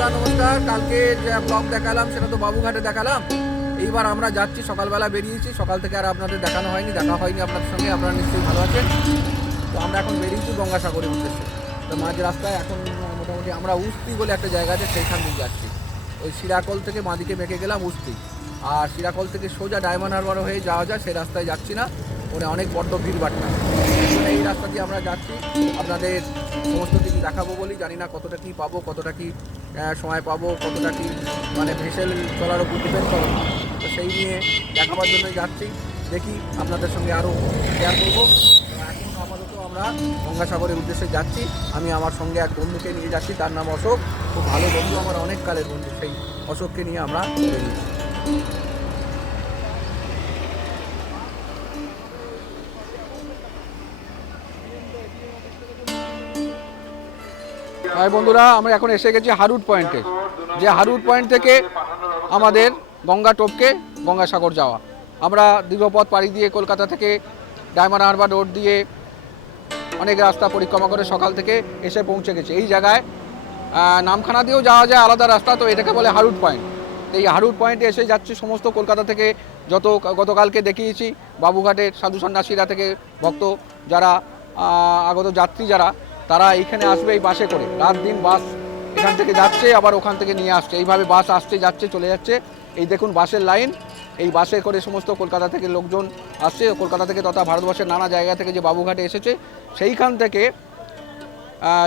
বন্ধুরা নমস্কার। কালকে যে ব্লগ দেখালাম সেটা তো বাবুঘাটে দেখালাম। এইবার আমরা যাচ্ছি, সকালবেলা বেরিয়েছি, সকাল থেকে আর আপনাদের দেখা হয়নি আপনাদের সঙ্গে। আপনারা নিশ্চয়ই ভালো আছেন। তো আমরা এখন বেরিয়েছি গঙ্গাসাগরের উদ্দেশ্যে। তো মাঝ রাস্তায় এখন মোটামুটি আমরা উস্তি বলে একটা জায়গা আছে, সেইখান দিয়ে যাচ্ছি। ওই শিরাকল থেকে বাঁদিকে মেখে গেলাম উস্তি, আর শিরাকল থেকে সোজা ডায়মন্ড হারবার হয়ে যাওয়া যায়, সেই রাস্তায় যাচ্ছি না, ওখানে অনেক বড্ড ভিড়ভাট্টা। এই রাস্তা দিয়ে আমরা যাচ্ছি, আপনাদের সমস্ত কিছু দেখাবো বলি। জানি না কতটা কী পাবো, কতটা কী সময় পাবো, কতটা কী মানে ভেসেল চলার উপর ডিপেন্ড করে। তো সেই নিয়ে দেখাবার জন্যই যাচ্ছি, দেখি আপনাদের সঙ্গে আরও শেয়ার করবো। এখন আপাতত আমরা গঙ্গাসাগরের উদ্দেশ্যে যাচ্ছি। আমি আমার সঙ্গে এক বন্ধুকে নিয়ে যাচ্ছি, তার নাম অশোক। খুব ভালো বন্ধু, আমার অনেক কালের বন্ধু। সেই অশোককে নিয়ে আমরা বেরিয়েছি। হ্যাঁ বন্ধুরা, আমরা এখন এসে গেছি হারুট পয়েন্টে। যে হারুট পয়েন্ট থেকে আমাদের গঙ্গা টপকে গঙ্গাসাগর যাওয়া। আমরা দীর্ঘপথ পাড়ি দিয়ে কলকাতা থেকে ডায়মন্ড হারবার রোড দিয়ে অনেক রাস্তা পরিক্রমা করে সকাল থেকে এসে পৌঁছে গেছি এই জায়গায়। নামখানা দিয়েও যাওয়া যায় আলাদা রাস্তা, তো এটাকে বলে হারুট পয়েন্ট। এই হারুট পয়েন্টে এসে যাচ্ছি সমস্ত কলকাতা থেকে, যত গতকালকে দেখিয়েছি বাবুঘাটের সাধু সন্ন্যাসীরা থেকে ভক্ত যারা আগত যাত্রী যারা, তারা এইখানে আসবে এই বাসে করে। রাত দিন বাস এখান থেকে যাচ্ছে, আবার ওখান থেকে নিয়ে আসছে, এইভাবে বাস আসছে যাচ্ছে চলে যাচ্ছে। এই দেখুন বাসের লাইন, এই বাসে করে সমস্ত কলকাতা থেকে লোকজন আসছে। কলকাতা থেকে তথা ভারতবর্ষের নানা জায়গা থেকে যে বাবুঘাটে এসেছে সেইখান থেকে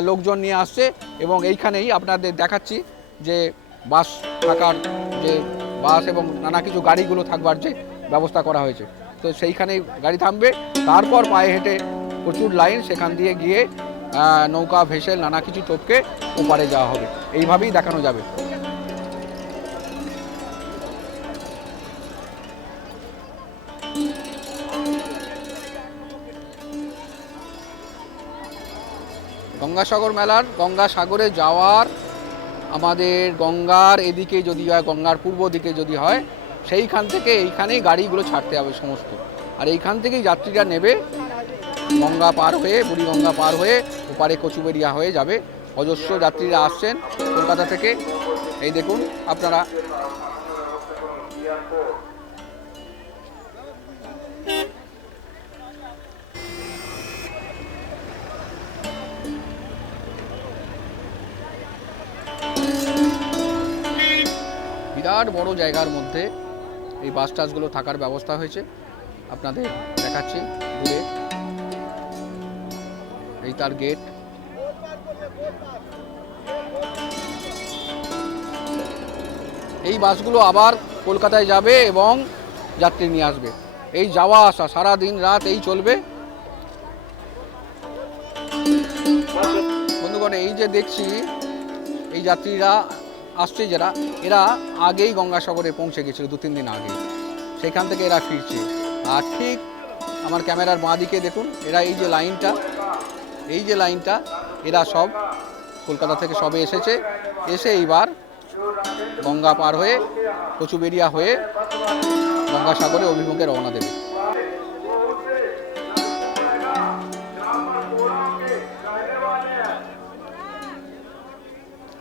লোকজন নিয়ে আসছে। এবং এইখানেই আপনাদের দেখাচ্ছি যে বাস থাকার যে বাস এবং নানা কিছু গাড়িগুলো থাকবার যে ব্যবস্থা করা হয়েছে। তো সেইখানেই গাড়ি থামবে, তারপর পায়ে হেঁটে প্রচুর লাইন, সেখান দিয়ে গিয়ে নৌকা ভেসেল নানা কিছু টপকে ওপারে যাওয়া হবে। এইভাবেই দেখানো যাবে। গঙ্গাসাগর মেলার গঙ্গাসাগরে যাওয়ার আমাদের গঙ্গার এদিকে যদি হয়, গঙ্গার পূর্ব দিকে যদি হয়, সেইখান থেকে এইখানেই গাড়িগুলো ছাড়তে হবে সমস্ত। আর এইখান থেকেই যাত্রীরা নেবে, গঙ্গা পার হয়ে, বুড়িগঙ্গা পার হয়ে ওপারে কচুবেড়িয়া হয়ে যাবে। অজস্র যাত্রীরা আসছেন কলকাতা থেকে। এই দেখুন আপনারা, বিরাট বড় জায়গার মধ্যে এই বাস টাসগুলো থাকার ব্যবস্থা হয়েছে। আপনাদের দেখাচ্ছি দূরে, এই তার গেট। এই বাসগুলো আবার কলকাতায় যাবে এবং যাত্রী নিয়ে আসবে। এই যাওয়া আসা সারা দিন রাত এই চলবে। বন্ধুগণ, এই যে দেখছি এই যাত্রীরা আসছে যারা, এরা আগেই গঙ্গাসাগরে পৌঁছে গেছিল 2-3 দিন আগে, সেখান থেকে এরা ফিরছে। আর ঠিক আমার ক্যামেরার বাঁ দিকে দেখুন, এরা এই যে লাইনটা এরা সব কলকাতা থেকে সবে এসেছে, এসে এইবার গঙ্গা পার হয়ে কচুবেড়িয়া হয়ে গঙ্গাসাগরে অভিমুখে রওনা দেবে।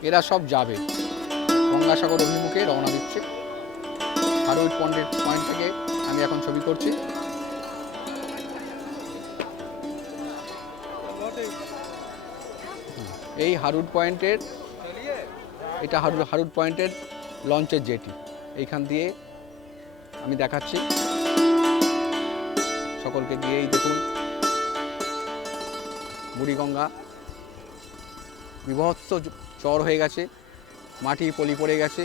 এরা সব যাবে গঙ্গাসাগর অভিমুখে রওনা দিচ্ছে। হারুট পয়েন্ট থেকে আমি এখন ছবি করছি। এই হারুট পয়েন্টের, এটা হারুট পয়েন্টের লঞ্চের জেটি। এইখান দিয়ে আমি দেখাচ্ছি সকলকে গিয়ে। এই দেখুন বুড়িগঙ্গা বিভৎস চর হয়ে গেছে, মাটি পলি পড়ে গেছে।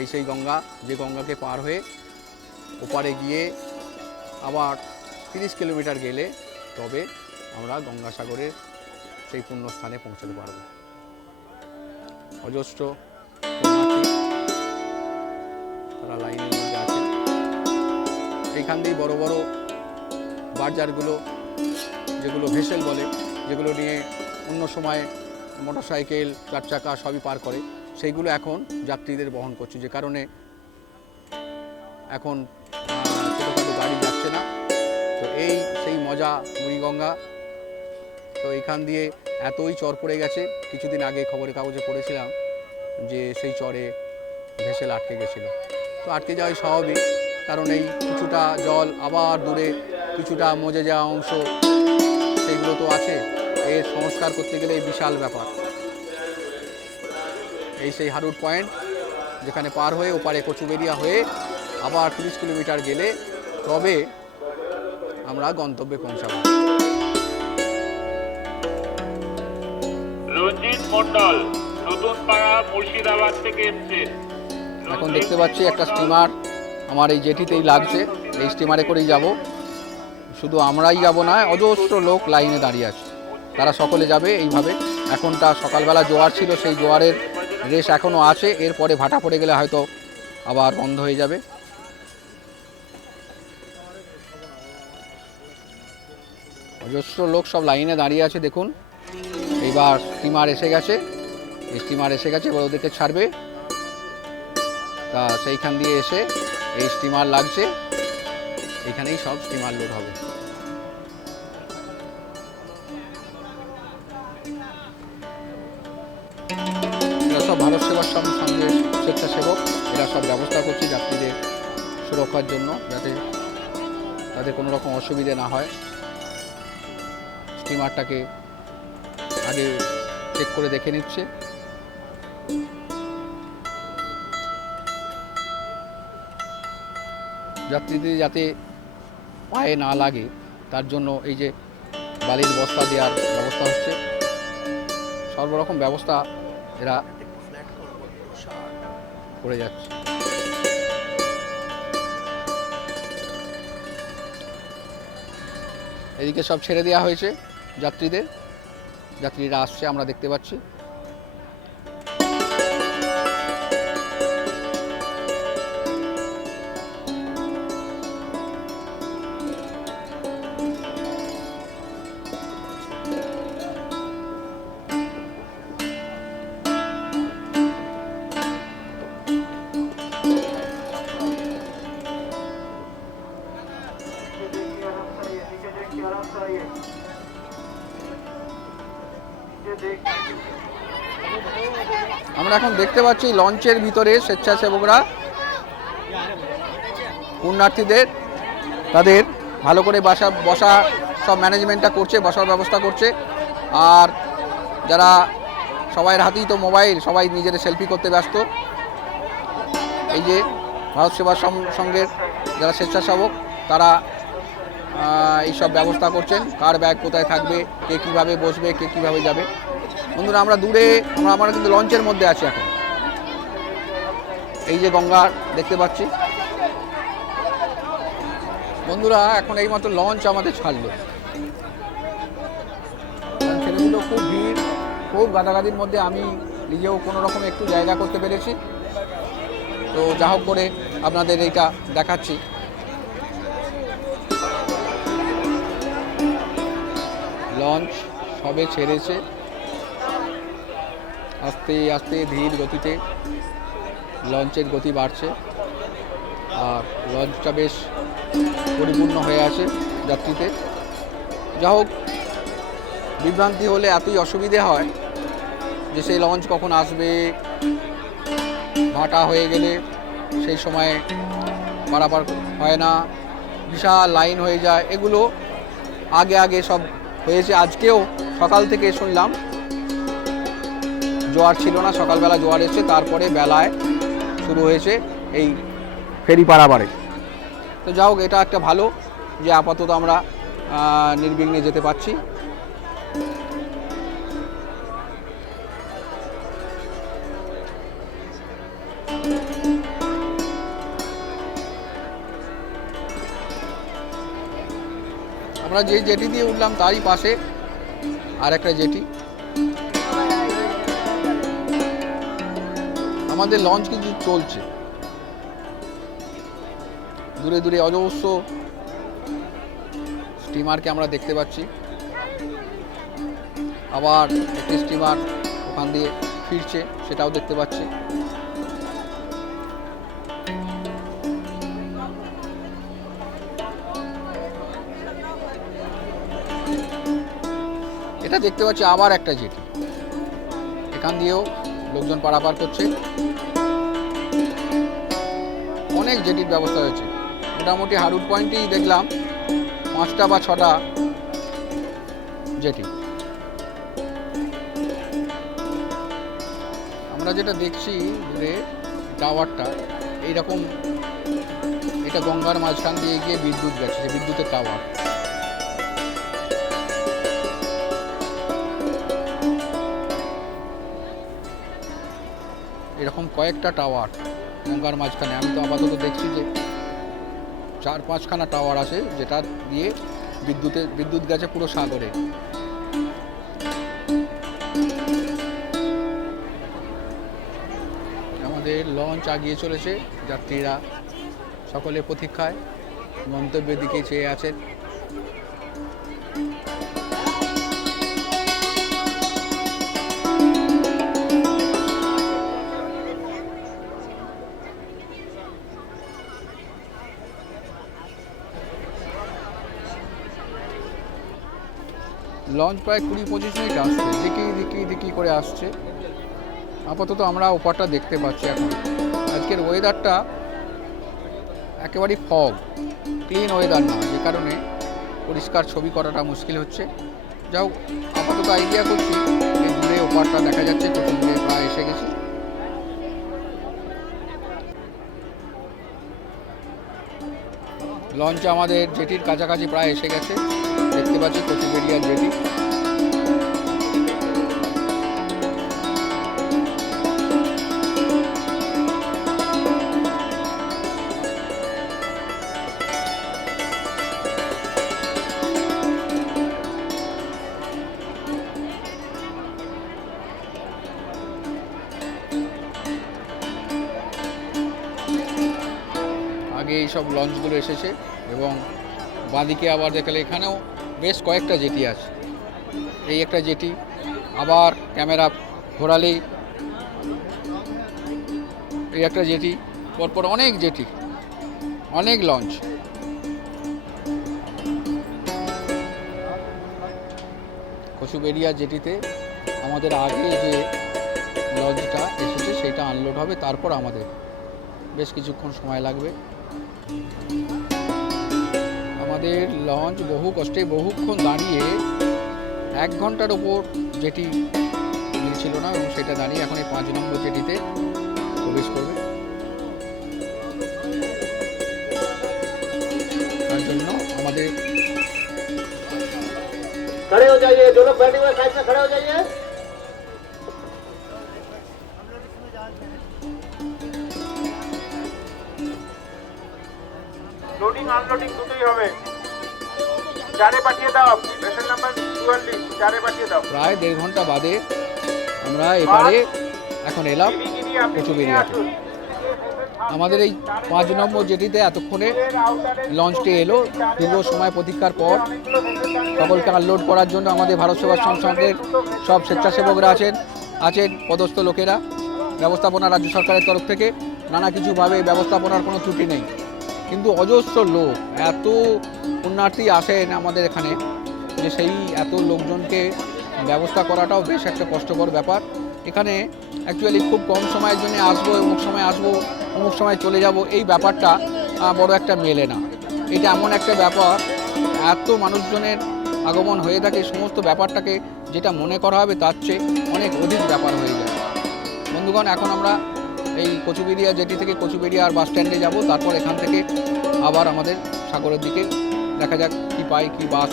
এই সেই গঙ্গা, যে গঙ্গাকে পার হয়ে ওপারে গিয়ে আবার 30 কিলোমিটার গেলে তবে আমরা গঙ্গাসাগরের সেই পুণ্যস্থানে পৌঁছাতে পারব। অজস্র তারা লাইনের মধ্যে আছেন। এইখান দিয়ে বড় বড় বাজারগুলো, যেগুলো ভেসেল বলে, যেগুলো নিয়ে অন্য সময় মোটরসাইকেল 4 চাকা সবই পার করে, সেইগুলো এখন যাত্রীদের বহন করছে, যে কারণে এখন ছোটোখাটো গাড়ি যাচ্ছে না। তো এই সেই মজা বুড়িগঙ্গা। তো এইখান দিয়ে এতই চর পড়ে গেছে, কিছুদিন আগে খবরের কাগজে পড়েছিলাম যে সেই চরে ভেসেল আটকে গেছিল। তো আটকে যাওয়াই স্বাভাবিক, কারণ এই কিছুটা জল আবার দূরে কিছুটা মজে যাওয়া অংশ সেইগুলো তো আছে, এর সংস্কার করতে গেলে এই বিশাল ব্যাপার। এই সেই হারুট পয়েন্ট, যেখানে পার হয়ে ওপারে কচুবেড়িয়া হয়ে আবার 30 কিলোমিটার গেলে তবে আমরা গন্তব্যে পৌঁছাবো। রঞ্জিত মন্ডল নতুন পাড়া মুর্শিদাবাদ থেকে এসেছে। এখন দেখতে পাচ্ছি একটা স্টিমার আমার এই জেটিতেই লাগছে, এই স্টিমারে করেই যাব। শুধু আমরাই যাব না, অজস্র লোক লাইনে দাঁড়িয়ে আছে, তারা সকলে যাবে এইভাবে। এখনটা সকালবেলা জোয়ার ছিল, সেই জোয়ারের রেশ এখনও আছে, এরপরে ভাটা পড়ে গেলে হয়তো আবার বন্ধ হয়ে যাবে। অজস্র লোক সব লাইনে দাঁড়িয়ে আছে দেখুন। এইবার স্টিমার এসে গেছে, স্টিমার এসে গেছে, এবার ওদেরকে ছাড়বে। তা সেইখান দিয়ে এসে এই স্টিমার লাগছে, এইখানেই সব স্টিমার লোড হবে। এরা সব ভারত সেবাশ্রম সংঘের স্বেচ্ছাসেবক, এরা সব ব্যবস্থা করছে যাত্রীদের সুরক্ষার জন্য, যাতে তাদের কোনো রকম অসুবিধে না হয়। স্টিমারটাকে আগে চেক করে দেখে নিচ্ছে। যাত্রীদের যাতে পায়ে না লাগে তার জন্য এই যে বালির বস্তা দেওয়ার ব্যবস্থা হচ্ছে, সর্বরকম ব্যবস্থা এরা করে যাচ্ছে। এদিকে সব ছেড়ে দেওয়া হয়েছে যাত্রীদের, যাত্রীরা আসছে আমরা দেখতে পাচ্ছি। আমরা এখন দেখতে পাচ্ছি লঞ্চের ভিতরে স্বেচ্ছাসেবকরা পুণ্যার্থীদের তাদের ভালো করে বসা সব ম্যানেজমেন্টটা করছে, বসার ব্যবস্থা করছে। আর যারা সবাইয়ের হাতেই তো মোবাইল, সবাই নিজের সেলফি করতে ব্যস্ত। এই যে ভারত সেবা সংঘের যারা স্বেচ্ছাসেবক তারা এইসব ব্যবস্থা করছেন, কার ব্যাগ কোথায় থাকবে, কে কীভাবে বসবে, কে কীভাবে যাবে। বন্ধুরা আমরা দূরে আমরা কিন্তু লঞ্চের মধ্যে আছি এখন। এই যে গঙ্গা দেখতে পাচ্ছি বন্ধুরা, এখন এইমাত্র লঞ্চ আমাদের ছাড়লো, ছেড়ে দিল। খুব ভিড়, খুব গাদাগাদির মধ্যে আমি নিজেও কোনো রকম একটু জায়গা করতে পেরেছি। তো যা হোক করে আপনাদের এইটা দেখাচ্ছি। লঞ্চ সবে ছেড়েছে, আস্তে আস্তে ধীর গতিতে লঞ্চের গতি বাড়ছে, আর লঞ্চটা বেশ পরিপূর্ণ হয়ে আছে যাত্রীতে। যা হোক, বিভ্রান্তি হলে এতই অসুবিধে হয় যে সেই লঞ্চ কখন আসবে, ভাটা হয়ে গেলে সেই সময় পারাপার হয় না, বিশাল লাইন হয়ে যায়। এগুলো আগে আগে সব হয়েছে। আজকেও সকাল থেকে শুনলাম জোয়ার ছিল না, সকালবেলা জোয়ার এসেছে, তারপরে বেলায় শুরু হয়েছে এই ফেরি পারাবারে। তো যা হোক, এটা একটা ভালো যে আপাতত আমরা নির্বিঘ্নে যেতে পারছি। আমরা যে জেটি দিয়ে উঠলাম তারই পাশে আর একটা জেটি। আমাদের লঞ্চ কিন্তু চলছে, দূরে দূরে অজস্র স্টিমারকে আমরা দেখতে পাচ্ছি। আবার একটি স্টিমার ওখান দিয়ে ফিরছে, সেটাও দেখতে পাচ্ছি। এটা দেখতে পাচ্ছি আবার একটা জেটি, এখান দিয়েও লোকজন পারাপার করছে। অনেক জেটির ব্যবস্থা হয়েছে। মোটামুটি হারুট পয়েন্টেই দেখলাম 5টা বা 6টা জেটি। আমরা যেটা দেখছি দূরে টাওয়ারটা এইরকম, এটা গঙ্গার মাঝখান দিয়ে গিয়ে বিদ্যুৎ গেছে, যে বিদ্যুতের টাওয়ার। এরকম কয়েকটা টাওয়ার গঙ্গার মাঝখানে। আমি তো আপাতত দেখছি যে 4-5খানা টাওয়ার আছে, যেটা দিয়ে বিদ্যুৎ গেছে পুরো সাগরে। আমাদের লঞ্চ আগিয়ে চলেছে, যাত্রীরা সকলে প্রতীক্ষায় গন্তব্যের দিকে চেয়ে আছেন। লঞ্চ প্রায় 20-25 মিনিট আসছে, দিকি করে আসছে। আপাতত আমরা ওপারটা দেখতে পাচ্ছি। এখন আজকের ওয়েদারটা একেবারেই ফগ, ক্লিন ওয়েদার না, যে কারণে পরিষ্কার ছবি করাটা মুশকিল হচ্ছে। যাও, আপাতত আইডিয়া করছি এই দূরে ওপারটা দেখা যাচ্ছে, কত দূরে প্রায় এসে গেছি। লঞ্চ আমাদের জেটির কাছাকাছি প্রায় এসে গেছে, দেখতে পাচ্ছি কচুবেড়িয়ার জেটি। আগে এইসব লঞ্চগুলো এসেছে এবং বাঁদিকে আবার দেখালে এখানেও বেশ কয়েকটা জেটি আছে। এই একটা জেটি, আবার ক্যামেরা ঘোরালেই এই একটা জেটি, পরপর অনেক জেটি, অনেক লঞ্চ। কচুবেড়িয়া জেটিতে আমাদের আগে যে লঞ্চটা এসেছে সেটা আনলোড হবে, তারপর আমাদের বেশ কিছুক্ষণ সময় লাগবে। আমাদের লঞ্চ বহু কষ্টে বহুক্ষণ দাঁড়িয়ে 1 ঘন্টার ওপর জেটি ছিল না, এবং সেটা দাঁড়িয়ে এখন এই 5 নম্বর জেটিতে প্রবেশ করবে। তার জন্য আমাদের खड़े हो जाइए, जो लोग बैठे हुए साइड में खड़े हो जाइए। লোডিং আনলোডিং দুটোই হবে। চারে পাঠিয়ে দাও, ভেসেল নাম্বার 42 চারে পাঠিয়ে দাও। প্রায় 1.5 ঘন্টা বাদে আমরা এবারে এখন এলাম কচুবেড়িয়াতে। আমাদের এই 5 নম্বর জেটিতে এতক্ষণে লঞ্চটি এলো। দীর্ঘ সময় প্রতীক্ষার পর সকলকে আনলোড করার জন্য আমাদের ভারত সেবাশ্রম সংঘের সব স্বেচ্ছাসেবকরা আছেন পদস্থ লোকেরা। ব্যবস্থাপনা রাজ্য সরকারের তরফ থেকে নানা কিছুভাবে ব্যবস্থাপনার কোনো ত্রুটি নেই, কিন্তু অজস্র লোক, এত পুণ্যার্থী আসেন আমাদের এখানে যে সেই এত লোকজনকে ব্যবস্থা করাটাও বেশ একটা কষ্টকর ব্যাপার। এখানে অ্যাকচুয়ালি খুব কম সময়ের জন্য আসবো, অমুক সময় আসবো, অমুক সময় চলে যাব, এই ব্যাপারটা বড় একটা মেলে না। এটা এমন একটা ব্যাপার, এত মানুষজনের আগমন হয়ে থাকে, সমস্ত ব্যাপারটাকে যেটা মনে করা হবে তার চেয়ে অনেক অধিক ব্যাপার হয়ে যায়। বন্ধুগণ, এখন আমরা এই কচুবেড়িয়া জেটি থেকে কচুবেড়িয়ার বাস স্ট্যান্ডে যাব, তারপর এখান থেকে আবার আমাদের সাগরের দিকে দেখা যাক কী পাই, কী বাস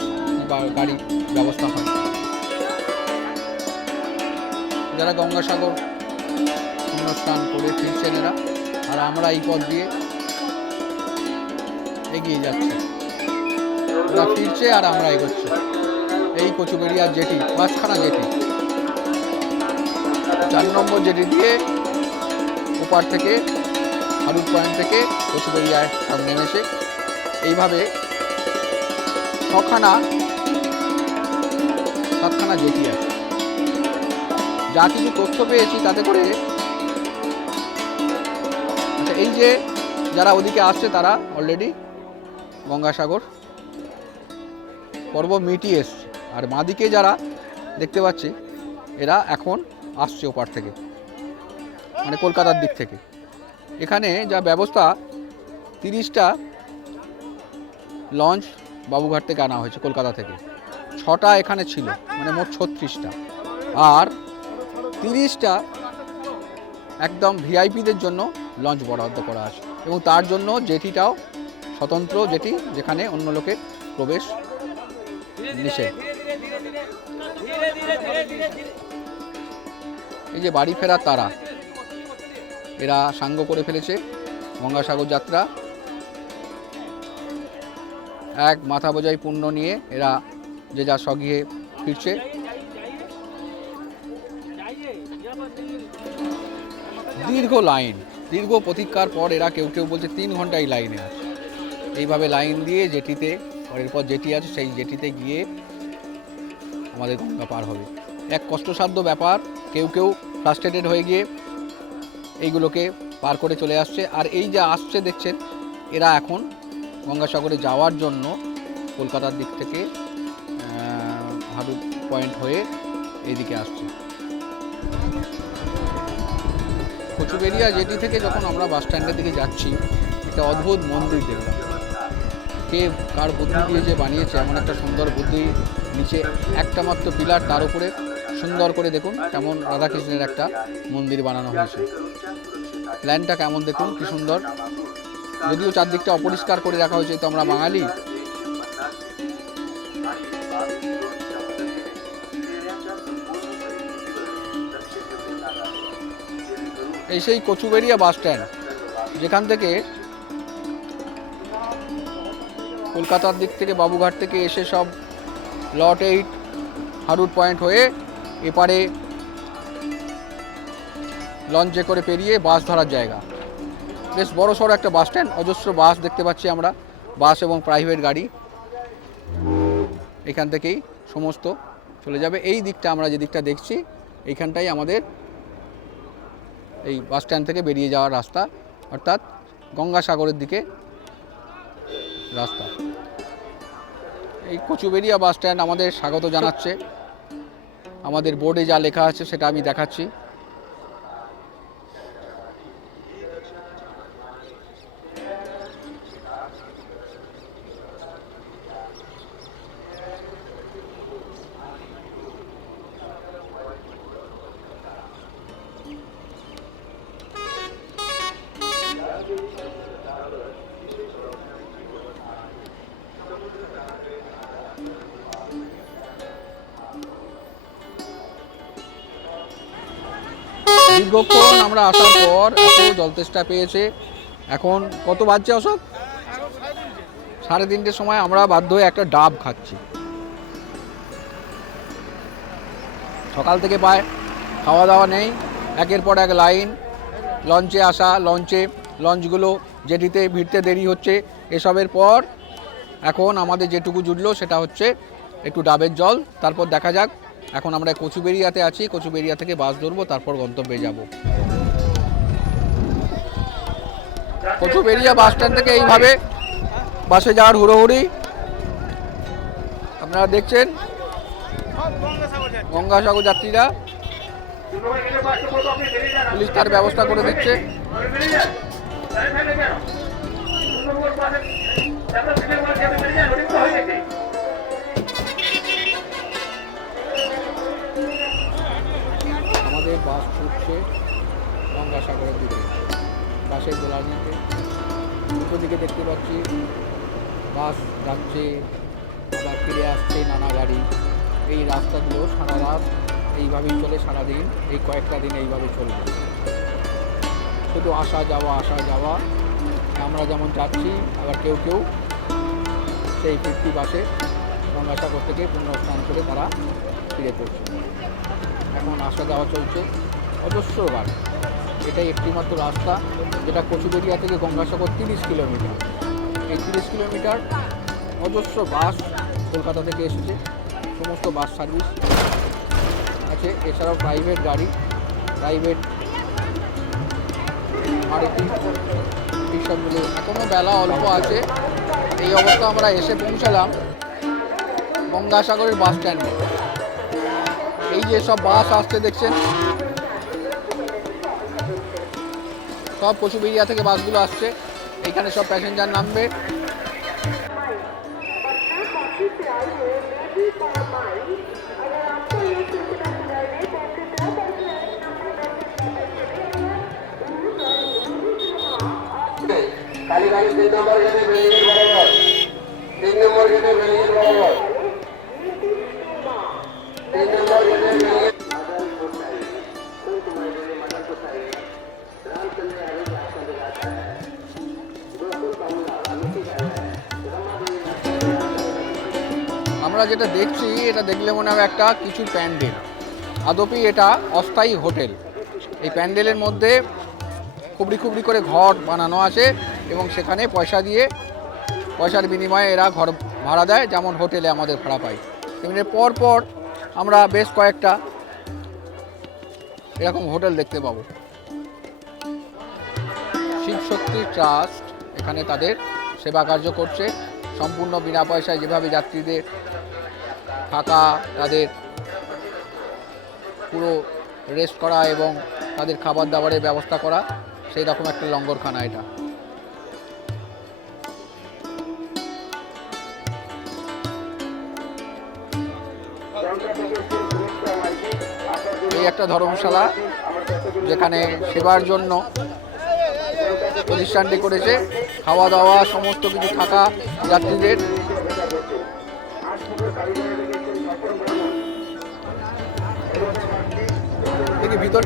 বা গাড়ি ব্যবস্থা হয়। যারা গঙ্গাসাগর পুণ্যস্নান করে ফিরছেন এরা, আর আমরা এই পথ দিয়ে এগিয়ে যাচ্ছি। ওরা ফিরছে আর আমরা এগোচ্ছি। এই কচুবেড়িয়ার জেটি, 5খানা জেটি, 4 নম্বর জেটি দিয়ে ওপার থেকে হারুট পয়েন্ট থেকে কচুবেড়িয়ায় সব নেমেছে। এইভাবে 7খানা জেটি আছে। যা কিছু তথ্য পেয়েছি তাতে করে, আচ্ছা, এই যে যারা ওদিকে আসছে তারা অলরেডি গঙ্গাসাগর পর্ব মিটিয়ে এসছে, আর বাঁদিকে যারা দেখতে পাচ্ছি এরা এখন আসছে ওপার থেকে। মানে কলকাতার দিক থেকে। এখানে যা ব্যবস্থা, 30টা লঞ্চ বাবুঘাট থেকে আনা হয়েছে কলকাতা থেকে, 6টা এখানে ছিল, মানে মোট 36টা। আর 30টা একদম ভিআইপিদের জন্য লঞ্চ বরাদ্দ করা আছে, এবং তার জন্য জেটিটাও স্বতন্ত্র জেটি, যেখানে অন্য লোকের প্রবেশ নিষেধ। এই যে বাড়ি ফেরার তারা, এরা সাঙ্গ করে ফেলেছে গঙ্গাসাগর যাত্রা। এক মাথা বোঝাই পুণ্য নিয়ে এরা যে যা স্বগৃহে ফিরছে। দীর্ঘ লাইন, দীর্ঘ প্রতীক্ষার পর এরা কেউ কেউ বলছে 3 ঘন্টা এই লাইনে আছে। এইভাবে লাইন দিয়ে জেটিতে, এরপর জেটি আছে সেই জেটিতে গিয়ে আমাদের গঙ্গা পার হবে। এক কষ্টসাধ্য ব্যাপার, কেউ কেউ ফ্রাস্ট্রেটেড হয়ে গিয়ে এইগুলোকে পার করে চলে আসছে। আর এই যে আসছে দেখছেন, এরা এখন গঙ্গাসাগরে যাওয়ার জন্য কলকাতার দিক থেকে হাডুপ পয়েন্ট হয়ে এইদিকে আসছে। কচুবেড়িয়া জেটি থেকে যখন আমরা বাস স্ট্যান্ডের দিকে যাচ্ছি, একটা অদ্ভুত মন্দির দেখলাম। কে কার বুদ্ধি দিয়ে যে বানিয়েছে, এমন একটা সুন্দর বুদ্ধি। নিচে একটা মাত্র পিলার, তার উপরে সুন্দর করে দেখুন কেমন রাধাকৃষ্ণের একটা মন্দির বানানো হয়েছে। প্ল্যানটা কেমন দেখুন, কি সুন্দর। যদিও চারদিকটা অপরিষ্কার করে রাখা হয়েছে, তো আমরা বাঙালি। এই সেই কচুবেড়িয়া বাস স্ট্যান্ড, যেখান থেকে কলকাতার দিক থেকে বাবুঘাট থেকে এসে সব লট 8 হাডুট পয়েন্ট হয়ে এপারে লঞ্চে করে পেরিয়ে বাস ধরার জায়গা। বেশ বড় সড়ো একটা বাস স্ট্যান্ড, অজস্র বাস দেখতে পাচ্ছি আমরা, বাস এবং প্রাইভেট গাড়ি এখান থেকেই সমস্ত চলে যাবে। এই দিকটা আমরা যে দিকটা দেখছি, এইখানটাই আমাদের এই বাস স্ট্যান্ড থেকে বেরিয়ে যাওয়ার রাস্তা, অর্থাৎ গঙ্গাসাগরের দিকে রাস্তা। এই কচুবেড়িয়া বাস স্ট্যান্ড আমাদের স্বাগত জানাচ্ছে। আমাদের বোর্ডে যা লেখা আছে সেটা আমি দেখাচ্ছি। দীর্ঘক্ষণ আমরা আসার পর এত জলতেষ্টা পেয়েছে। এখন কত বাজছে অশোক? 3:30 সময় আমরা বাধ্য হয়ে একটা ডাব খাচ্ছি। সকাল থেকে পায় খাওয়া দাওয়া নেই, একের পর এক লাইন, লঞ্চে আসা, লঞ্চগুলো জেটিতে ভিড়তে দেরি হচ্ছে। এসবের পর এখন আমাদের যেটুকু জুটলো সেটা হচ্ছে একটু ডাবের জল। তারপর দেখা যাক। এখন আমরা কচুবেড়িয়াতে আছি, কচুবেড়িয়া থেকে বাস ধরবো, তারপর গন্তব্যে যাব। কচুবেড়িয়া বাস স্ট্যান্ড থেকে এইভাবে বাসে যাওয়ার হুড়োহুড়ি আপনারা দেখছেন। গঙ্গাসাগর যাত্রীরা, পুলিশ তার ব্যবস্থা করে দিচ্ছে। আমাদের বাস ছুটছে গঙ্গাসাগরের দিকে, বাসের দোলা নিতে। দুটো দিকে দেখতে পাচ্ছি বাস যাচ্ছে, আবার ফিরে আসছে নানা গাড়ি। এই রাস্তাগুলো সারা রাত এইভাবেই চলে, সারাদিন এই কয়েকটা দিন এইভাবে চলবে, শুধু আসা যাওয়া আসা যাওয়া। আমরা যেমন যাচ্ছি, আবার কেউ কেউ সেই ফিরতি বাসে গঙ্গাসাগর থেকে পুণ্যস্নান করে তারা ফিরে পড়ছে। এখন আসা যাওয়া চলছে অজস্র গাড়ি। এটাই একটিমাত্র রাস্তা যেটা কচুবেড়িয়া থেকে গঙ্গাসাগর 30 কিলোমিটার। এই 30 কিলোমিটার অজস্র বাস কলকাতা থেকে এসেছে, সমস্ত বাস সার্ভিস আছে। এছাড়াও প্রাইভেট গাড়ি, প্রাইভেট মারুতি, এইসবগুলো। এখনও বেলা অল্প আছে। এই অবস্থা আমরা এসে পৌঁছালাম গঙ্গাসাগরের বাস স্ট্যান্ডে। এই যে সব বাস আসছে দেখছেন, সব কচুবেড়িয়া থেকে বাসগুলো আসছে, এইখানে সব প্যাসেঞ্জার নামবে। কালীবাড়ি 3 নম্বর গেটে বেরিয়ে বরাবর, 3 নম্বর গেটে বেরিয়ে বরাবর, 3 নম্বর গেটে বেরিয়ে আমরা যেটা দেখছি এটা দেখলে মনে হবে একটা কিছু প্যান্ডেল, আদপি এটা অস্থায়ী হোটেল। এই প্যান্ডেলের মধ্যে খুবড়ি খুবড়ি করে ঘর বানানো আছে এবং সেখানে পয়সার বিনিময়ে এরা ঘর ভাড়া দেয়, যেমন হোটেলে আমাদের ভাড়া পাই। তেমনি পর পর আমরা বেশ কয়েকটা এরকম হোটেল দেখতে পাবো। শিবশক্তি ট্রাস্ট এখানে তাদের সেবা কার্য করছে সম্পূর্ণ বিনা পয়সায়, যেভাবে যাত্রীদের থাকা, তাদের পুরো রেস্ট করা এবং তাদের খাবার দাবারের ব্যবস্থা করা, সেই রকম একটা লঙ্গরখানা এটা। এই একটা ধর্মশালা যেখানে সেবার জন্য প্রতিষ্ঠানটি করেছে, খাওয়া দাওয়া সমস্ত কিছু থাকা যাত্রীদের। দেখি ভিতর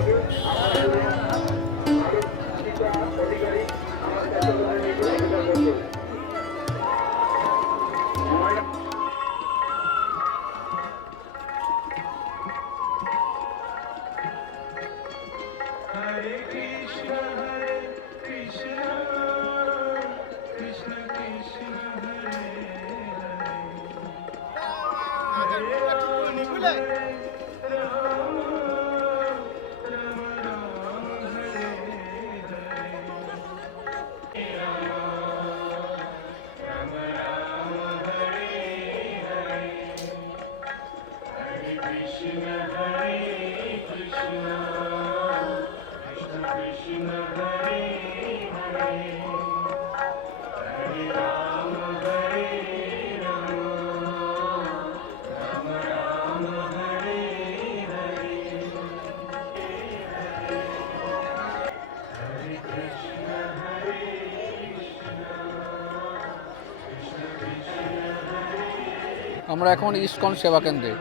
আমরা এখন ইস্কন সেবা কেন্দ্রে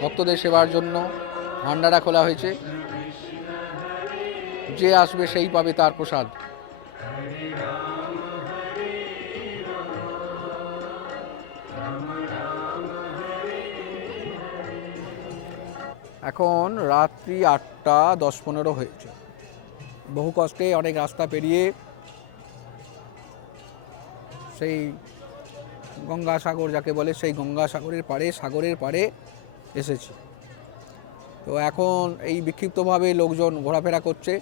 ভক্তদের সেবার জন্য ভান্ডারা খোলা হয়েছে। যে আসবে সেই পাবে তার প্রসাদ। এখন রাত্রি 8:10-15 হয়েছে। বহু কষ্টে অনেক রাস্তা পেরিয়ে সেই গঙ্গাসাগর যাকে বলে, সেই গঙ্গাসাগরের পাড়ে, সাগরের পাড়ে এসেছি। তো এখন এই বিক্ষিপ্তভাবে লোকজন ঘোরাফেরা করছে।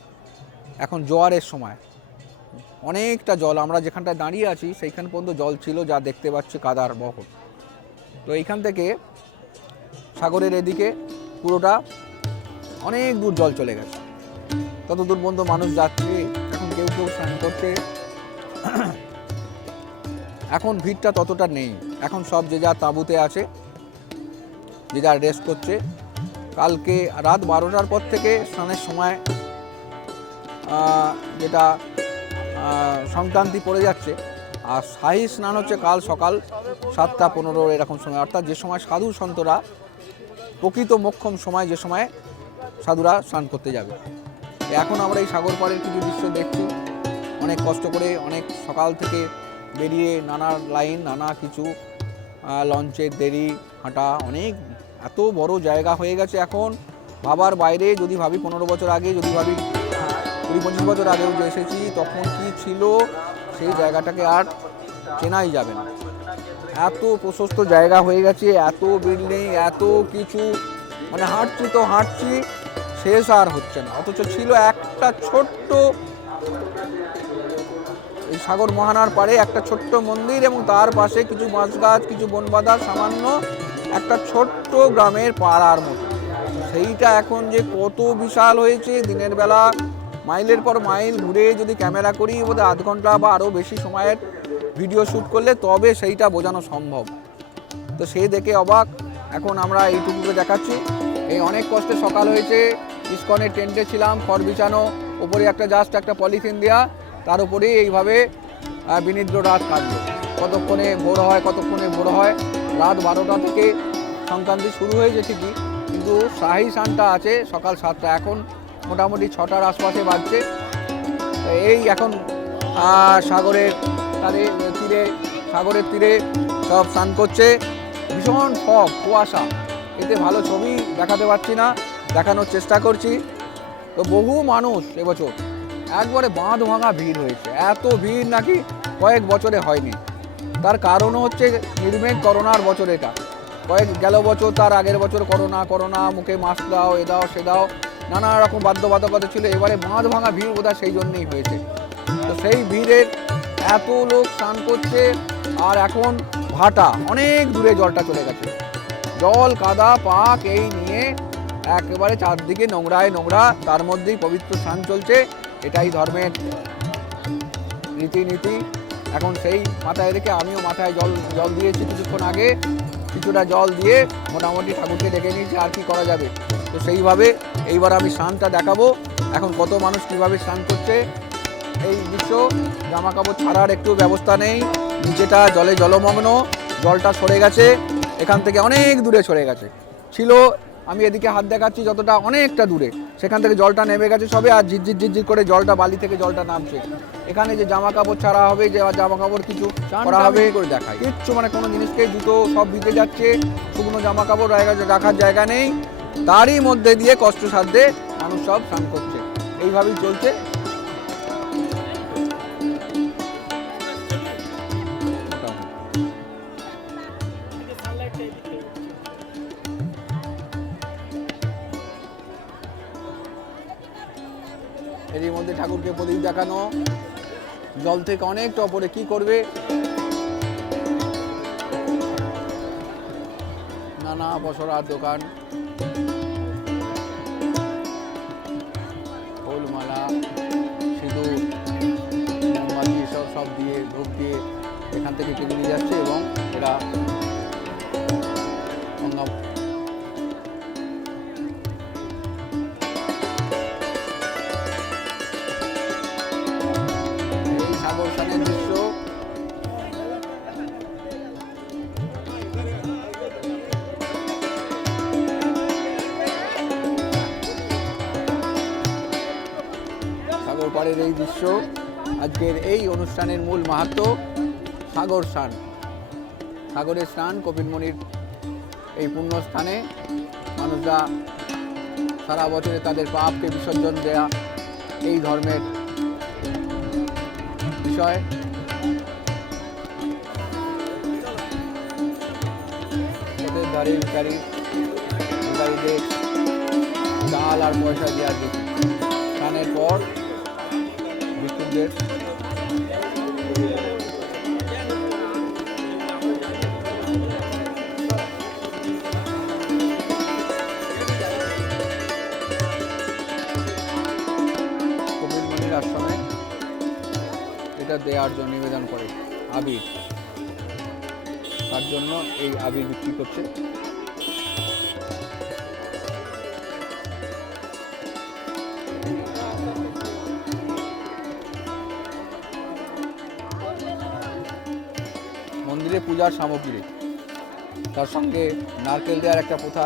এখন জোয়ারের সময়, অনেকটা জল। আমরা যেখানটায় দাঁড়িয়ে আছি সেইখান পর্যন্ত জল ছিল, যা দেখতে পাচ্ছি কাদার বহর। তো এইখান থেকে সাগরের এদিকে পুরোটা অনেক দূর জল চলে গেছে। তত দূর পর্যন্ত মানুষ যাচ্ছে। এখন কেউ কেউ স্নান করছে। এখন ভিড়টা ততটা নেই। এখন সব যে যার তাঁবুতে আছে, যে যার রেস্ট করছে। কালকে রাত 12টার পর থেকে স্নানের সময় যেটা সংক্রান্তি পড়ে যাচ্ছে, আর শাহী স্নান হচ্ছে কাল সকাল 7:15 এরকম সময়, অর্থাৎ যে সময় সাধু সন্তরা প্রকৃত মোক্ষম সময়, যে সময় সাধুরা স্নান করতে যাবে। এখন আমরা এই সাগর পাড়ের কিছু দৃশ্য দেখছি। অনেক কষ্ট করে, অনেক সকাল থেকে বেরিয়ে নানা লাইন, নানা কিছু লঞ্চের দেরি, হাঁটা, অনেক এত বড় জায়গা হয়ে গেছে এখন ভাবার বাইরে। যদি ভাবি 15 বছর আগে, যদি ভাবি 20-25 বছর আগেও যে এসেছি, তখন কি ছিল সেই জায়গাটাকে আর চেনাই যাবে না। এত প্রশস্ত জায়গা হয়ে গেছে, এত বিল্ডিং, এত কিছু, মানে হাঁটছি তো হাঁটছি, শেষ আর হচ্ছে না। অথচ ছিল একটা ছোট্ট, এই সাগর মোহনার পাড়ে একটা ছোট্ট মন্দির এবং তার পাশে কিছু বাঁশ গাছ, কিছু বনবাদা, সামান্য একটা ছোট্ট গ্রামের পাড়ার মতো। সেইটা এখন যে কত বিশাল হয়েছে, দিনের বেলা মাইলের পর মাইল ঘুরে যদি ক্যামেরা করি বোধহয় আধ ঘন্টা বা আরও বেশি সময়ের ভিডিও শ্যুট করলে তবে সেইটা বোঝানো সম্ভব। তো সেই দেখে অবাক। এখন আমরা এইটুকুকে দেখাচ্ছি। এই অনেক কষ্টে সকাল হয়েছে, ইস্কনের টেন্টে ছিলাম, খড় বিছানো, ওপরে একটা জাস্ট একটা পলিথিন দেওয়া, তার উপরেই এইভাবে বিনিদ্র রাত কাটলো। কতক্ষণে ভোর হয়, কতক্ষণে ভোর হয়। রাত 12টা থেকে সংক্রান্তি শুরু হয়েছে ঠিকই, কিন্তু শাহী স্নানটা আছে সকাল 7টা, এখন মোটামুটি 6টার আশপাশে বাজছে। এই এখন সাগরের তীরে সব স্নান করছে। ভীষণ ফগ, কুয়াশা, এতে ভালো ছবি দেখাতে পারছি না, দেখানোর চেষ্টা করছি। তো বহু মানুষ এবছর একবারে বাঁধ ভাঙা ভিড় হয়েছে। এত ভিড় নাকি কয়েক বছরে হয়নি। তার কারণও হচ্ছে নির্মেক করোনার বছর এটা। গেল বছর, তার আগের বছর করোনা, মুখে মাস্ক দাও, এ দাও সে দাও, নানা রকম বাধ্যবাধকতা ছিল। এবারে বাঁধ ভাঙা ভিড় বোধহয় সেই জন্যই হয়েছে। তো সেই ভিড়ের এত লোক স্নান করছে। আর এখন ভাটা, অনেক দূরে জলটা চলে গেছে। জল, কাদা, পাক এই নিয়ে একেবারে চারদিকে নোংরায় নোংরা, তার মধ্যেই পবিত্র স্নান চলছে। এটাই ধর্মের রীতিনীতি। এখন সেই মাথায় রেখে আমিও মাথায় জল দিয়েছি কিছুক্ষণ আগে, কিছুটা জল দিয়ে মোটামুটি ঠাকুরকে ডেকে নিয়েছি, আর কি করা যাবে। তো সেইভাবে এইবার আমি স্নানটা দেখাবো। এখন কত মানুষ কীভাবে স্নান করছে এই দৃশ্য। জামা কাপড় ছাড়ার একটু ব্যবস্থা নেই, নিচেটা জলে জলমগ্ন, জলটা সরে গেছে, এখান থেকে অনেক দূরে সরে গেছে। ছিল, আমি এদিকে হাত দেখাচ্ছি যতটা, অনেকটা দূরে, সেখান থেকে জলটা নেমে গেছে সবে, আর ঝিরঝির করে জলটা, বালি থেকে জলটা নামছে। এখানে যে জামা কাপড় ছাড়া হবে, যে জামা কাপড় কিছু করা হবে করে দেখায় কিচ্ছু, মানে কোনো জিনিসকে জুতো সব ভিজে যাচ্ছে, শুকনো জামা কাপড় রাখার জায়গা নেই। তারই মধ্যে দিয়ে কষ্টসাধ্যে মানুষ সব স্নান করছে। এইভাবেই চলছে। এরই মধ্যে ঠাকুরকে প্রদীপ দেখানো, জল থেকে অনেকটা ওপরে, কি করবে, নানা পসরার দোকান, ফুলমালা, সিঁদুর, মোমবাতি সব দিয়ে, ধূপ দিয়ে এখান থেকে কিনে নিয়ে যাচ্ছে। এবং এরা সাগর স্নানের দৃশ্য। সাগর পাড়ের এই দৃশ্য। আজকের এই অনুষ্ঠানের মূল মাহাত্ম্য সাগর স্নান। সাগরের স্নান, কপিলমুনির এই পুণ্য স্থানে মানুষরা সারা বছরে তাদের পাপকে বিসর্জন দেয়া এই ধর্মের বিষয়। পথের ধারে ভিখারীদের চাল আর পয়সা দেওয়ার দিন, স্নানের পর ভিক্ষুকদের কপিলমুনির আশ্রমে এটা দেওয়ার জন্য নিবেদন করে আবির, তার জন্য এই আবির বিক্রি করছে। মন্দিরে পূজার সামগ্রী, তার সঙ্গে নারকেল দেওয়ার একটা প্রথা।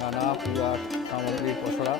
নানা পূজার সামগ্রীর পসরা।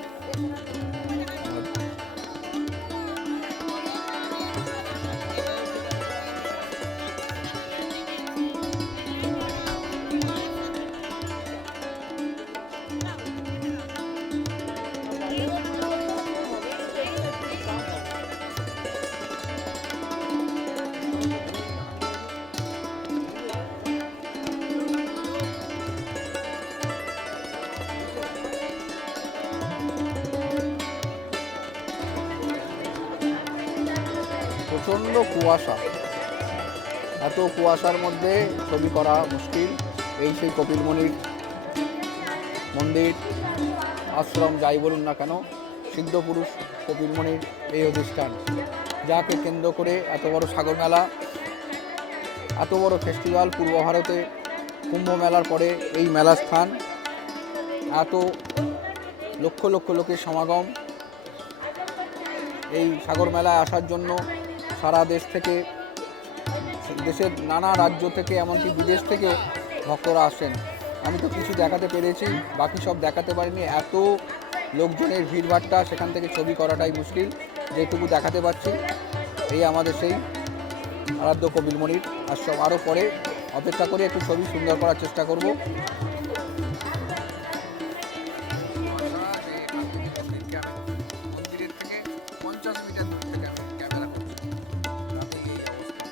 প্রচণ্ড কুয়াশা, এত কুয়াশার মধ্যে ছবি করা মুশকিল। এই সেই কপিলমুনির মন্দির, আশ্রম, যাই বলুন না কেন, সিদ্ধপুরুষ কপিলমুনির এই অধিষ্ঠান, যাকে কেন্দ্র করে এত বড় সাগর মেলা, এত বড় ফেস্টিভ্যাল। পূর্ব ভারতে কুম্ভ মেলার পরে এই মেলা স্থান, এত লক্ষ লক্ষ লোকের সমাগম এই সাগর মেলায় আসার জন্য। সারা দেশ থেকে, দেশের নানা রাজ্য থেকে, এমনকি বিদেশ থেকেও ভক্তরা আসেন। আমি তো কিছু দেখাতে পেরেছি, বাকি সব দেখাতে পারিনি। এত লোকজনের ভিড়ভাট্টা, সেখান থেকে ছবি করাটাই মুশকিল। যেটুকু দেখাতে পাচ্ছি এই আমাদের সেই আরাধ্য কপিলমুনির আশ্রম। আরও পরে অপেক্ষা করে একটু ছবি সুন্দর করার চেষ্টা করব। মন্দিরের থেকে 50 মিটার দূর থেকে আমি ক্যামেরা করছি। রাতে এই অবস্থা,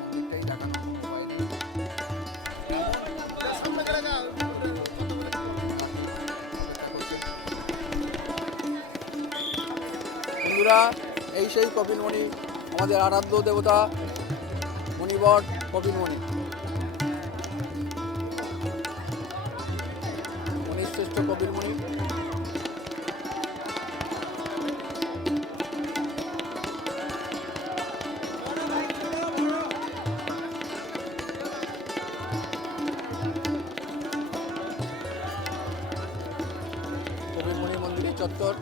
মন্দিরটাই দেখানো হয়নি। বন্ধুরা, এই সেই কপিলমুনি, আমাদের আরাধ্য দেবতা মণিবট কপিলমুনি, মণিশ্রেষ্ঠ কপিলমুনি। কপিলমুনি মন্দিরের চত্বর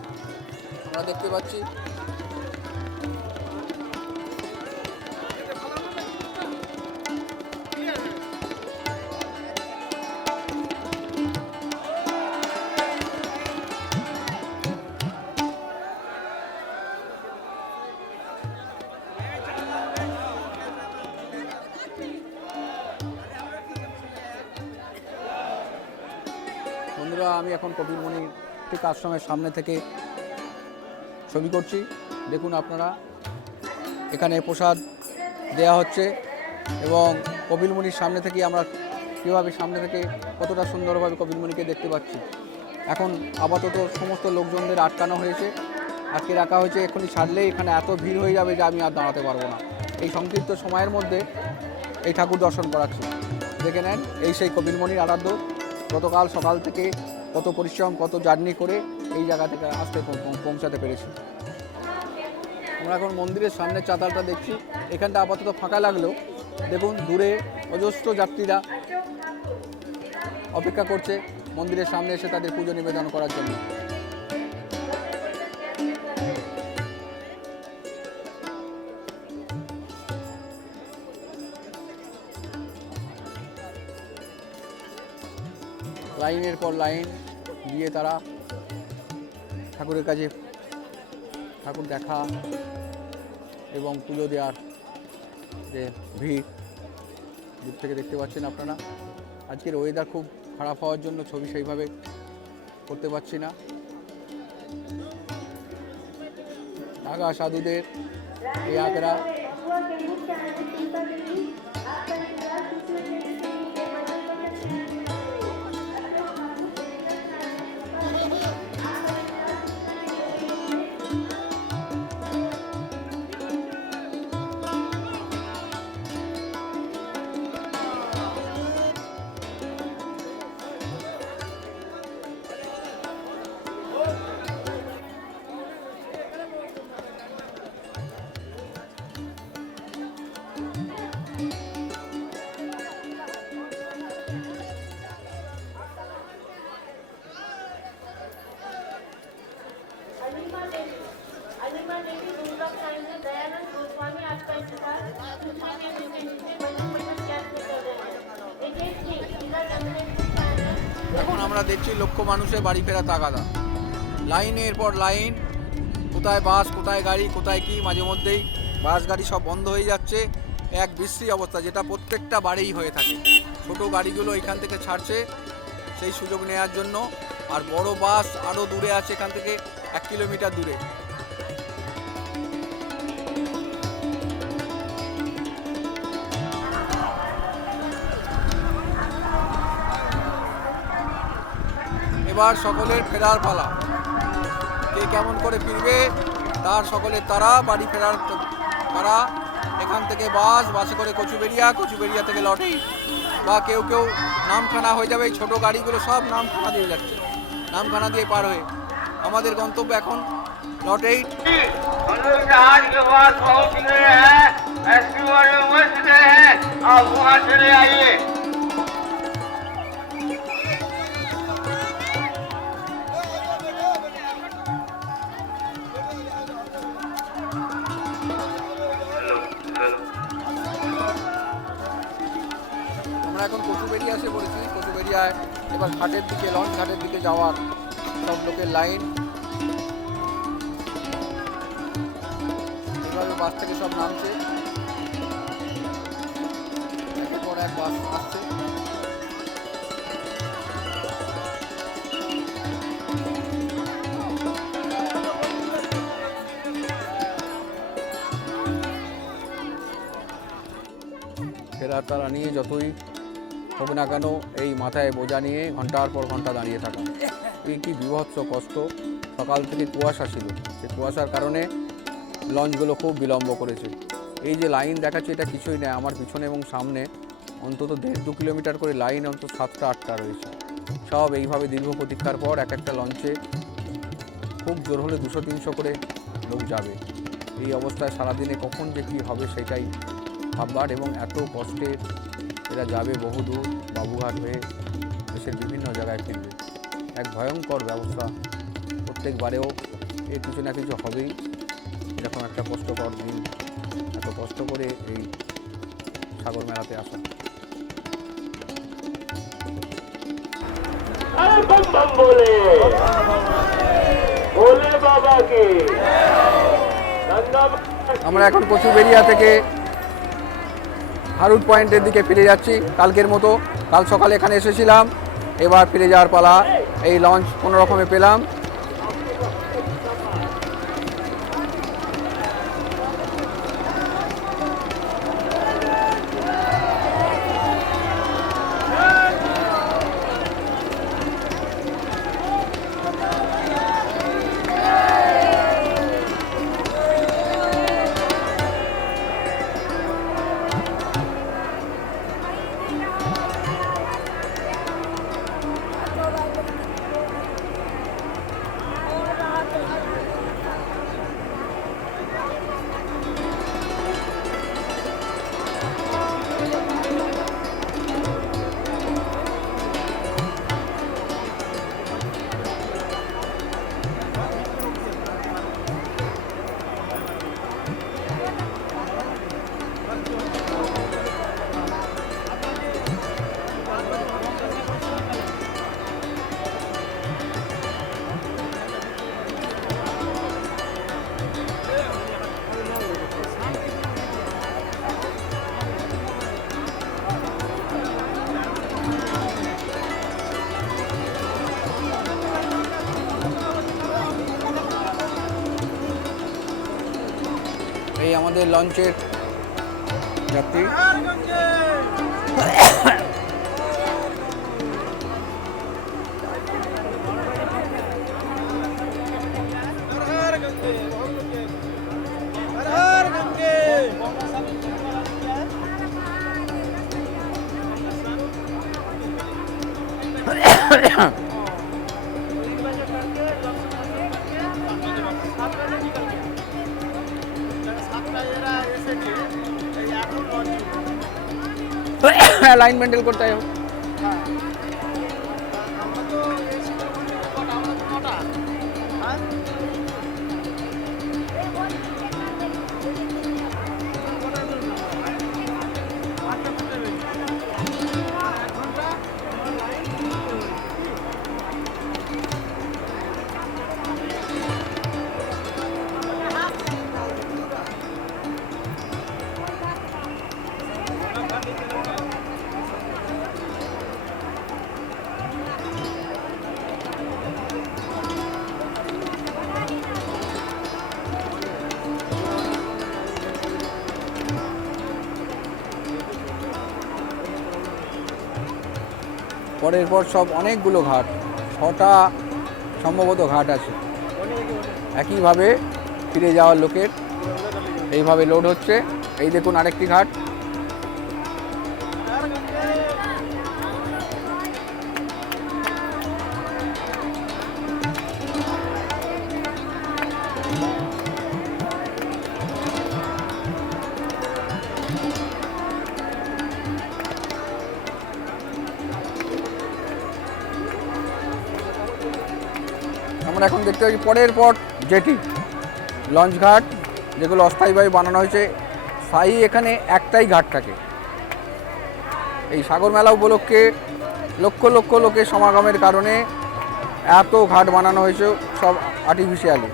আমরা দেখতে পাচ্ছি। বন্ধুরা, আমি এখন কপিলমুনি ঠিক আশ্রমের সামনে থেকে ছবি করছি। দেখুন আপনারা, এখানে প্রসাদ দেয়া হচ্ছে এবং কপিলমুনির সামনে থেকে আমরা কীভাবে সামনে থেকে কতটা সুন্দরভাবে কপিলমুনিকে দেখতে পাচ্ছি। এখন আপাতত সমস্ত লোকজনদের আটকানো হয়েছে, আটকে রাখা হয়েছে। এক্ষুনি ছাড়লেই এখানে এত ভিড় হয়ে যাবে যে আমি আর দাঁড়াতে পারবো না। এই সংক্ষিপ্ত সময়ের মধ্যে এই ঠাকুর দর্শন করাচ্ছি। দেখে নেন, এই সেই কপিলমুনির আরাধ্য। গতকাল সকাল থেকে কত পরিশ্রম, কত জার্নি করে এই জায়গা থেকে আসতে পৌঁছাতে পেরেছি। আমরা এখন মন্দিরের সামনের চাতালটা দেখছি। এখানটা আপাতত ফাঁকা লাগলেও দেখুন দূরে অজস্র যাত্রীরা অপেক্ষা করছে মন্দিরের সামনে এসে তাদের পুজো নিবেদন করার জন্য। লাইনের পর লাইন দিয়ে তারা ঠাকুরের কাছে ঠাকুর দেখা এবং পুজো দেওয়ার যে ভিড় দূর থেকে দেখতে পাচ্ছেন আপনারা। আজকের ওয়েদার খুব খারাপ হওয়ার জন্য ছবি সেইভাবে করতে পারছি না। নাগা সাধুদের এই আঁকড়া এখন আমরা দেখছি লক্ষ মানুষের বাড়ি ফেরা তাগাদা, লাইনের পর লাইন। কোথায় বাস, কোথায় গাড়ি, কোথায় কি, মাঝে মধ্যেই বাস গাড়ি সব বন্ধ হয়ে যাচ্ছে। এক বিশ্রী অবস্থা, যেটা প্রত্যেকটা বাড়িই হয়ে থাকে। ছোট গাড়িগুলো এখান থেকে ছাড়ছে সেই সুযোগ নেওয়ার জন্য, আর বড় বাস আরও দূরে আছে, এখান থেকে 1 কিলোমিটার দূরে। এবার সকলের ফেরার পালা। কে কেমন করে ফিরবে তার সকলের তারা বাড়ি ফেরার তারা এখান থেকে বাসে করে কচুবেড়িয়া থেকে লটেই বা কেউ নামখানা হয়ে যাবে। এই ছোটো গাড়িগুলো সব নামখানা দিয়ে যাচ্ছে, নামখানা দিয়ে পার হয়ে আমাদের গন্তব্য এখন লটেই। जहाज के पास पहुंच गए हैं, एसपी वाले बच गए हैं, आप वहां चले आइए। আমরা এখন কচুবেড়িয়া এসে পড়েছি। কচুবেড়িয়ায় এবার ঘাটের দিকে, লঞ্চ ঘাটের দিকে যাওয়ার সব লোকের লাইন। এইভাবে বাস থেকে সব নামছে, একের পর এক বাস আসছে। ফেরার তারা নিয়ে যতই হোক না কেন এই মাথায় বোঝা নিয়ে ঘন্টার পর ঘন্টা দাঁড়িয়ে থাকা, এই কি বিভৎস কষ্ট। সকাল থেকে কুয়াশা ছিল, সেই কুয়াশার কারণে লঞ্চগুলো খুব বিলম্ব করেছে। এই যে লাইন দেখাচ্ছে এটা কিছুই নয়, আমার পিছনে এবং সামনে অন্তত 1.5-2 কিলোমিটার করে লাইন, অন্তত 7টা-8টা রয়েছে। সব এইভাবে দীর্ঘ প্রতীক্ষার পর এক একটা লঞ্চে খুব জোর হলে 200-300 করে লোক যাবে। এই অবস্থায় সারাদিনে কখন যে কী হবে সেটাই ভাববার, এবং এত কষ্টে এরা যাবে বহুদূর, বাবুঘাট হয়ে দেশের বিভিন্ন জায়গায় ফিরবে। এক ভয়ঙ্কর ব্যবস্থা। প্রত্যেকবারেও এর কিছু না কিছু হবেই, এরকম একটা কষ্টকর দিন, এত কষ্ট করে এই সাগর মেলাতে আসা। আমরা এখন কচুবেড়িয়া থেকে হারুট পয়েন্টের দিকে ফিরে যাচ্ছি। কালকের মতো কাল সকালে এখানে এসেছিলাম, এবার ফিরে যাওয়ার পালা। এই লঞ্চ কোনো রকমে পেলাম। এই আমাদের লঞ্চের যাত্রী। লাইন মেনটেন করতে হয়। পরের পর সব অনেকগুলো ঘাট, 6টা সম্ভবত ঘাট আছে। একইভাবে ফিরে যাওয়ার লোকের এইভাবে লোড হচ্ছে। এই দেখুন আরেকটি ঘাট। আমরা এখন দেখতে পাচ্ছি পরের পর জেটি, লঞ্চ ঘাট, যেগুলো অস্থায়ীভাবে বানানো হয়েছে। স্থায়ী এখানে একটাই ঘাট থাকে। এই সাগর মেলা উপলক্ষে লক্ষ লক্ষ লোকের সমাগমের কারণে এত ঘাট বানানো হয়েছে, সব আর্টিফিশিয়ালি।